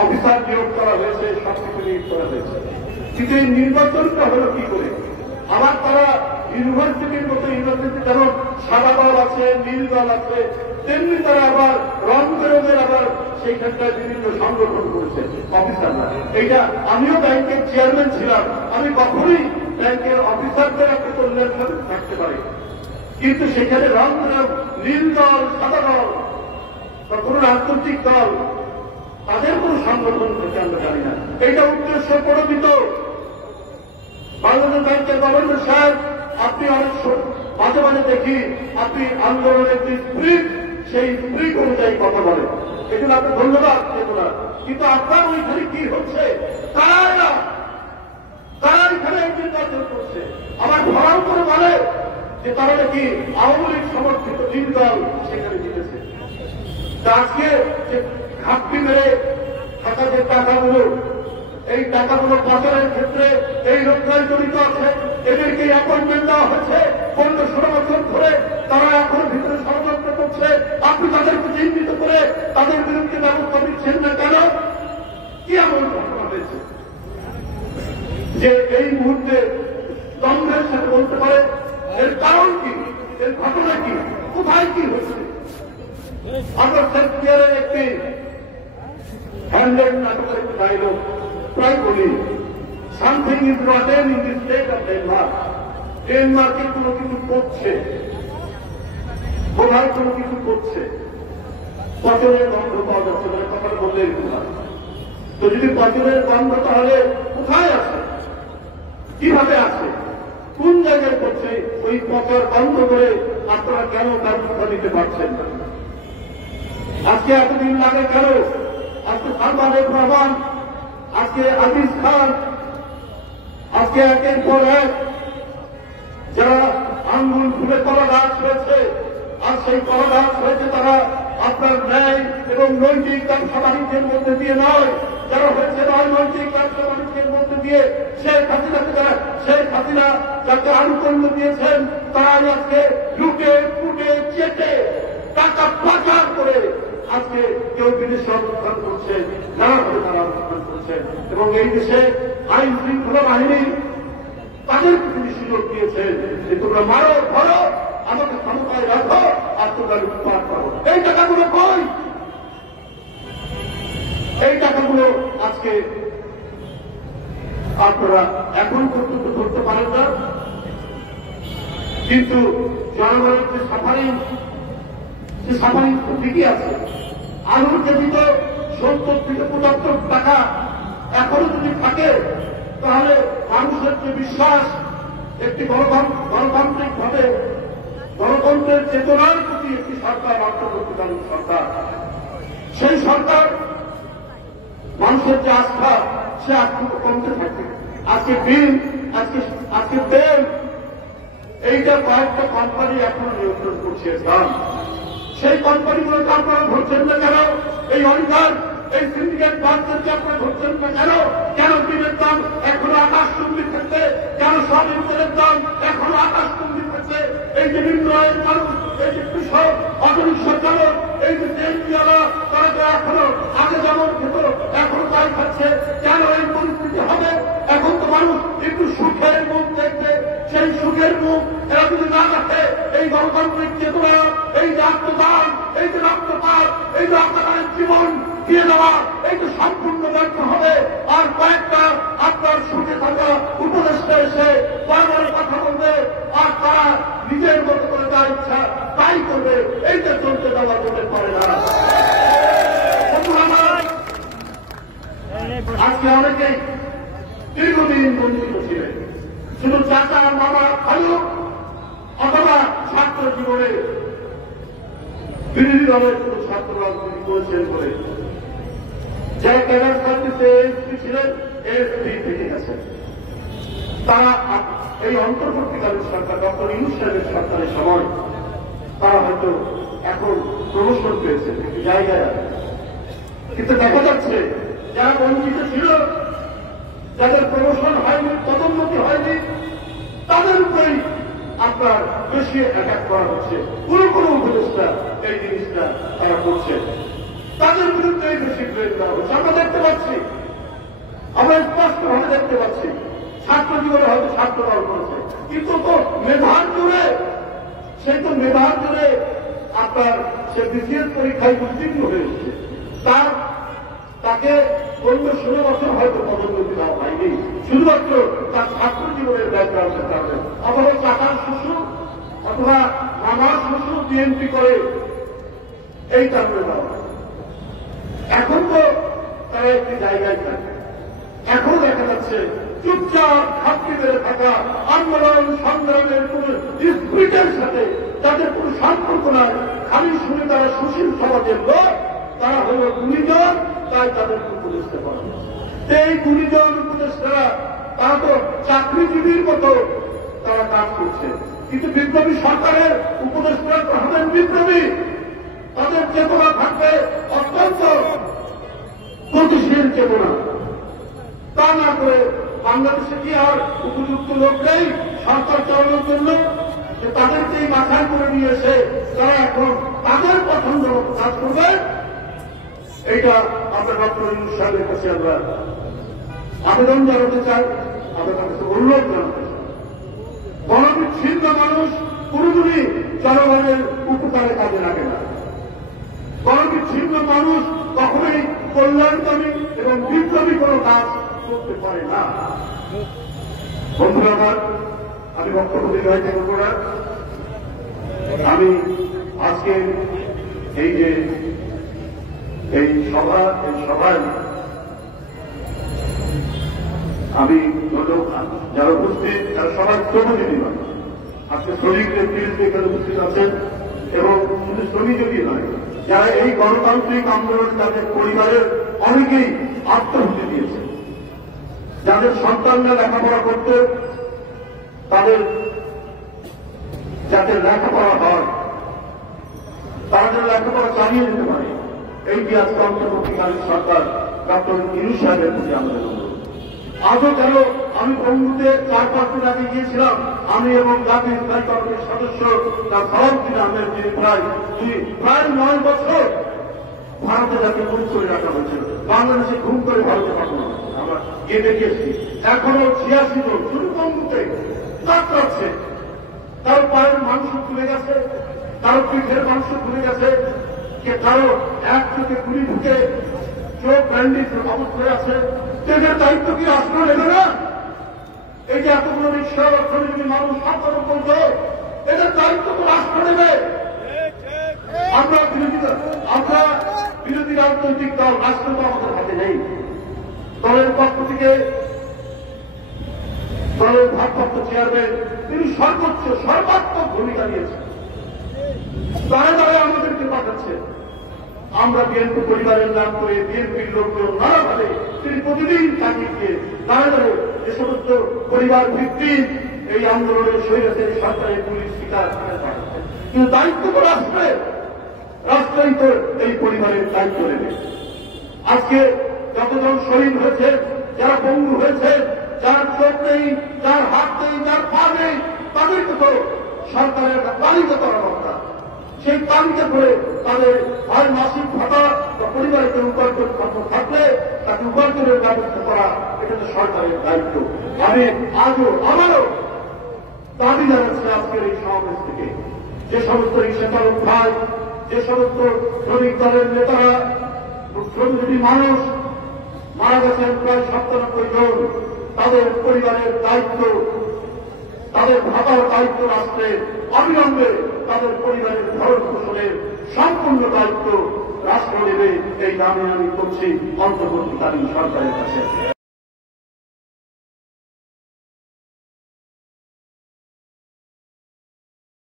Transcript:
Officer নিয়োগ করা হয়েছে, সবকিছু নিয়োগ করা হয়েছে, কিন্তু এই নির্বাচনটা হলো কি করে? আবার তারা ইউনিভার্সিটির মতো ইউনিভার্সিটি যেমন সাদা দল আছে, নীল দল আছে, তেমনি তারা আবার রং বেরঙের আবার সেইখানটায় বিভিন্ন সংগঠন করেছে অফিসাররা। এইটা আমিও ব্যাংকের চেয়ারম্যান ছিলাম, আমি কখনোই ব্যাংকের অফিসারদের একটা কল্যাণ সাথে থাকতে পারি, কিন্তু সেখানে রং বেরং নীল দল, সাদা দল বা কোন রাজনৈতিক দল, তাদের কোন সংগঠন থেকে আমরা জানি না। এইটা উদ্দেশ্য প্রণোদিত। বাংলাদেশ ব্যাংকের গভর্নর সাহেব, আপনি অনেক মাঝে মাঝে দেখি আপনি আন্দোলনের যে স্প্রিট, সেই স্প্রিট অনুযায়ী কথা বলেন, এজন্য আপনি ধন্যবাদ দেব না। কিন্তু আপনার ওইখানে কি হচ্ছে? তারা এখানে এই নির্বাচন করছে, আবার ভরাও করে বলে যে তারা নাকি আওয়ামী লীগ সমর্থিত নীল দল সেখানে জিতেছে। আজকে যে ঘাপটি মেরে থাকা যে টাকাগুলো, এই টাকাগুলো পাচারের ক্ষেত্রে এই লোকরাই জড়িত আছে, এদেরকে অ্যাপয়েন্টমেন্ট দেওয়া হয়েছে 15-16 বছর ধরে, তারা এখন ভিতরে ষড়যন্ত্র করছে। আপনি তাদেরকে চিহ্নিত করে তাদের বিরুদ্ধে ব্যবস্থা নিচ্ছেন না কেন? কি এমন ঘটনা হয়েছে যে এই মুহূর্তে দ্বন্দ্বের সাথে বলতে পারে এর কারণ কি, এর ঘটনা কি, কোথায় কি হয়েছে? আমরা শেক্সপিয়ারের একটি হ্যান্ডেল নাটকের একটি ডায়লগ প্রায় বলি, something is rotten in the state of Denmark. ডেনমার্কে কোনো কিছু করছে, কোথায় কোনো কিছু করছে, পচনের গন্ধ পাওয়া যাচ্ছে, মানে কথাটা বললেই কোথায়। তো যদি পচনের গন্ধ, তাহলে কোথায় আছে, কিভাবে আছে, কোন জায়গায় করছে? ওই পচর বন্ধ করে আপনারা কেন ব্যবস্থা নিতে পারছেন না? আজকে এতদিন লাগে কেন? আজকে সালমানের রহমান, আজকে আজিজ খান, আজকে একের পর এক যারা আঙ্গুল ফুলে কলা গাছ হয়েছে, আর সেই কলা গাছ হয়েছে তারা আপনার ন্যায় এবং নৈতিক ব্যবসা বাণিজ্যের মধ্যে দিয়ে নয়, যারা হয়েছে রাজনৈতিক ব্যবসা বাণিজ্যের মধ্যে দিয়ে। শেখ হাসিনা যাকে আনুকূল্য দিয়েছেন, তারাই আজকে লুটে ফুটে চেটে টাকা পাচার করে আজকে কেউ বিদেশে অবস্থান করছে, নানাভাবে তারা অবস্থান করছেন, এবং এই দেশে আইন শৃঙ্খলা বাহিনী তাদেরকে তিনি সুযোগ দিয়েছেন যে তোমরা মারো, ধরো, আমাকে ক্ষমতায় রাখো, আর তোমরা লুটপাট করো। এই টাকাগুলো কই? এই টাকাগুলো আজকে আপনারা এখন পর্যন্ত করতে পারেন না, কিন্তু জনগণের যে সাফারি, সে সাফারি ঠিকই আছে। আলুর কেজিত 70-75 টাকা এখনো যদি থাকে, তাহলে মানুষের যে বিশ্বাস, একটি গণতান্ত্রিক ভাবে গণতন্ত্রের চেতনার প্রতি একটি সরকার, অন্তর্বর্তীকালীন সরকার, সেই সরকার মানুষের যে আস্থা, সে আস্থা কমতে থাকে। আজকে বিল, আজকে তেল, এইটা কয়েকটা কোম্পানি এখন নিয়ন্ত্রণ করছে দাম। সেই কোম্পানিগুলোকে আপনারা ধরছেন না কেন? এই অলিগার্ক, এই সিন্ডিকেট বাসদেরকে আপনারা ধরছেন না কেন? কেন দিনের দাম এখনো আকাশচুম্বী থাকছে? কেন সয়াবিনের দাম এখনো আকাশচুম্বী থাকছে? এই যে নিম্ন আয়ের মানুষ, এই যে কৃষক, অটোরিকশা চালক, এই যে তেলবিয়ালা, তারা তো এখনো আগে যেমন খেত এখনো তাই খাচ্ছে। কেন এই পরিস্থিতি হবে? এখন তো মানুষ একটু সুখের মুখ দেখবে, সেই সুখের মুখ এরা যদি না রাখে, এই গণতান্ত্রিক চেতনা, এই যে আত্মদান, এই যে রক্তপাত, এই যে আপনাদের জীবন দিয়ে দেওয়া, এই যে সম্পূর্ণ ব্যর্থ হবে। আর কয়েকটা আপনার সুখে থাকা উপদেষ্টা এসে বারবার কথা বলবে, আর তারা নিজের মতো করে যা ইচ্ছা তাই করবে। এইটা চলতে দেওয়া যেতে পারে না। আজকে অনেকেই দীর্ঘদিন বঞ্চিত ছিলেন, শুধু চাচা, মামা, খালু অথবা ছাত্র জীবনে বিরোধী দলের কোন ছাত্র রাজনীতি করেছেন বলে যারা ক্যাডার সার্ভিসে এসপি ছিলেন, এসপি থেকে গেছেন। তারা এই অন্তর্বর্তীকালীন সরকার, ডক্টর ইউনূস সাহেবের সরকারের সময় তারা হয়তো এখন প্রমোশন পেয়েছেন একটি জায়গায়, কিন্তু দেখা যাচ্ছে যারা বঞ্চিত ছিল, যাদের প্রমোশন হয়নি, পদোন্নতি হয়নি, তাদের উপরেই আপনার বেশি অ্যাটাক করা হচ্ছে। কোন উপদেষ্টা এই জিনিসটা তারা করছে, তাদের বিরুদ্ধে বেশি ব্লেম দেওয়া হচ্ছে। আমরা দেখতে পাচ্ছি, আমরা স্পষ্টভাবে দেখতে পাচ্ছি ছাত্র জীবনে হয়তো ছাত্র দল করেছে, কিন্তু তো মেধার জোরে, সেই তো মেধার জোরে আপনার সে বিসিএস পরীক্ষায় উত্তীর্ণ হয়েছে, তাকে 15-16 বছর হয়তো পদোন্নতি দেওয়া হয়নি, শুধুমাত্র তার ছাত্র জীবনের ব্যাকগ্রাউন্ডের কারণে, অথবা চাচার শ্বশুর অথবা আমার শ্বশুর বিএনপি করে এই কারণে দেওয়া হয়। এখন তো তারা একটি জায়গায় থাকে, এখন দেখা যাচ্ছে চুপচাপ ঘাটতি বেড়ে থাকা আন্দোলন সংগ্রামের কোন স্পিরিটের সাথে যাদের কোন সম্পর্ক নাই, খালি শুনে তারা সুশীল সমাজের লোক, তারা হল গুণীজন, তাই তাদেরকে উপদেষ্টা করা। এই গুণীজন উপদেষ্টারা তারা তো চাকরিজীবীর মতো তারা কাজ করছে, কিন্তু বিপ্লবী সরকারের উপদেষ্টারা তো হবেন বিপ্লবী, তাদের চেতনা থাকবে অত্যন্ত গতিশীল চেতনা। তা না করে বাংলাদেশে কি আর উপযুক্ত লোক নেই সরকার চালানোর জন্য, যে তাদেরকেই মাথায় করে নিয়ে এসে তারা এখন তাদের পছন্দ মতো কাজ করবে? এইটা আমরা ডক্টর ইউনূস সাহেবের কাছে আমরা আবেদন জানাতে চাই, আমাদের কাছে অনুরোধ জানাতে চাই। গণবিচ্ছিন্ন মানুষ কোনদিনই জনগণের উপকারে কাজে লাগে না। গণবিচ্ছিন্ন মানুষ কখনোই কল্যাণকামী এবং বিপ্লবী কোন কাজ করতে পারে না। বন্ধুরা আমার, আমি বক্তব্য দীর্ঘায়িত করব না। আমি আজকে এই সভায় আমি যারা উপস্থিত যারা সবাই প্রতিনিধি নয়, আজকে শ্রমিকদের বিরুদ্ধে এখানে উপস্থিত আছেন, এবং শুধু শ্রমিকই নয়, যারা এই গণতান্ত্রিক আন্দোলনে তাদের পরিবারের অনেকেই আত্মহুতি দিয়েছে, যাদের সন্তানরা লেখাপড়া করতে, তাদের যাতে লেখাপড়া হয়, তারা যেন লেখাপড়া চালিয়ে যেতে পারে, এইটি আজকে অন্তর্বর্তীকালীন সরকার ডক্টর ইউনূস সাহেবের প্রতি আমাদের অনুরোধ। আজও কেন আমি বঙ্গুতে 4-5 দিন আগে গিয়েছিলাম, আমি এবং জাতীয় স্থায়ী কমিটির সদস্য তার সভাপতি আহমেদ, যিনি প্রায় 9 বছর ভারতে যাকে মুখ করে রাখা হয়েছিল, বাংলাদেশে ঘুম করে ভারতে পাঠানো হয়েছে, আমরা গিয়ে দেখেছি। এখনো 86 জন শুধু বঙ্গুতে কাটছে, কারো পায়ের মাংস খুলে গেছে, কারো পিঠের মাংস খুলে গেছে, কারো এক চোখে গুলি ঢুকে চোখ ব্যান্ডেজ অবস্থায় আছে। এদের দায়িত্ব কি রাষ্ট্র নেবে না? এই যে এতগুলো রিক্সা শ্রমিক মানুষ আন্দোলন করছে, এদের দায়িত্ব তো রাষ্ট্র নেবে। আমরা বিরোধী রাজনৈতিক দল, রাষ্ট্র তো আমাদের হাতে নেই। দলের পক্ষ থেকে দলের ভারপ্রাপ্ত চেয়ারম্যান তিনি সর্বাত্মক ভূমিকা নিয়েছেন, তারা আমাদেরকে পাঠাচ্ছে। আমরা বিএনপি পরিবারের নাম করে বিএনপির লোকজন নানাভাবে তিনি প্রতিদিন তাকিয়ে দাঁড়ালে যে সমস্ত পরিবার ভিত্তিক এই আন্দোলনের স্বৈরাচারী সরকারের পুলিশ শিকার পাঠাচ্ছে, কিন্তু দায়িত্ব তো রাষ্ট্রের, রাষ্ট্রই তো এই পরিবারের দায়িত্ব নেবে। আজকে যতজন শহীদ হয়েছে, যারা পঙ্গু হয়েছে, যার চোখ নেই, যার হাত নেই, যার পা নেই, তাদেরকে তো সরকারের একটা তালিকা করা দরকার। সেই তালিকা করে তাদের হয় মাসিক ভাতা বা পরিবারকে উপার্জন থাকলে তাকে উপার্জনের ব্যবস্থা করা, এটা তো সরকারের দায়িত্ব। আমি আবারও দাবি জানাচ্ছি আজকের এই সমাবেশ থেকে, যে সমস্ত রিক্সা চালক ভাই, যে সমস্ত শ্রমিক দলের নেতারা, শ্রমজীবী মানুষ মারা গেছেন প্রায় 97 জন, তাদের পরিবারের দায়িত্ব, তাদের ভাতার দায়িত্ব রাষ্ট্রের, অবিলম্বে তাদের পরিবারের ভরণ পোষণের সম্পূর্ণ দায়িত্ব রাষ্ট্র নেবে, এই দাবি আমি করছি অন্তর্বর্তীকালীন সরকারের কাছে।